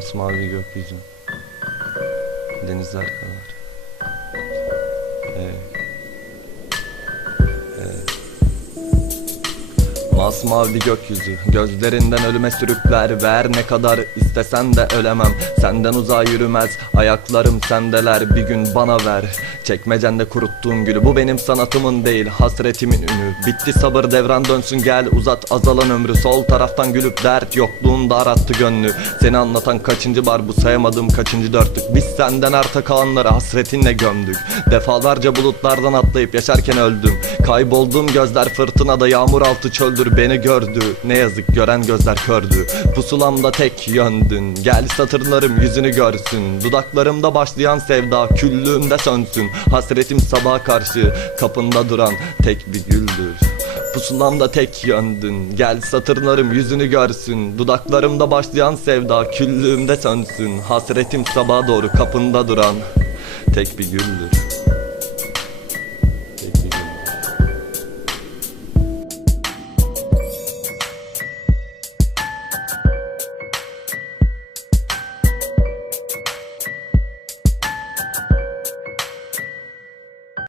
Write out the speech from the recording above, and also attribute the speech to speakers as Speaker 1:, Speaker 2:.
Speaker 1: Masmavi gökyüzü Denizler kadar. Ee, Masmavi gökyüzü Gözlerinden ölüme sürükler. Ver ne kadar istesen de ölemem Senden uzağa yürümez. Ayaklarım sendeler bir gün bana ver. Çekmecende kuruttuğum gülü Bu benim sanatımın değil hasretimin ünü. Bitti sabır devran dönsün gel Uzat azalan ömrü. Sol taraftan gülüp dert Yokluğunda arattı gönlü. Seni anlatan kaçıncı bar bu sayamadığım kaçıncı dörtlük? Biz senden arta kalanları hasretinle gömdük. Defalarca bulutlardan atlayıp yaşarken öldüm Kaybolduğum gözler fırtınada yağmur altı çöldür beni gördü. Ne yazık gören gözler kördü. Pusulamda tek yöndün. Gel satırlarım yüzünü görsün. Dudaklarımda başlayan sevda küllüğümde sönsün. Hasretim sabaha karşı kapında duran tek bir güldür. Pusulamda tek yöndün. Gel satırlarım yüzünü görsün. Dudaklarımda başlayan sevda küllüğümde sönsün. Hasretim sabaha doğru kapında duran tek bir güldür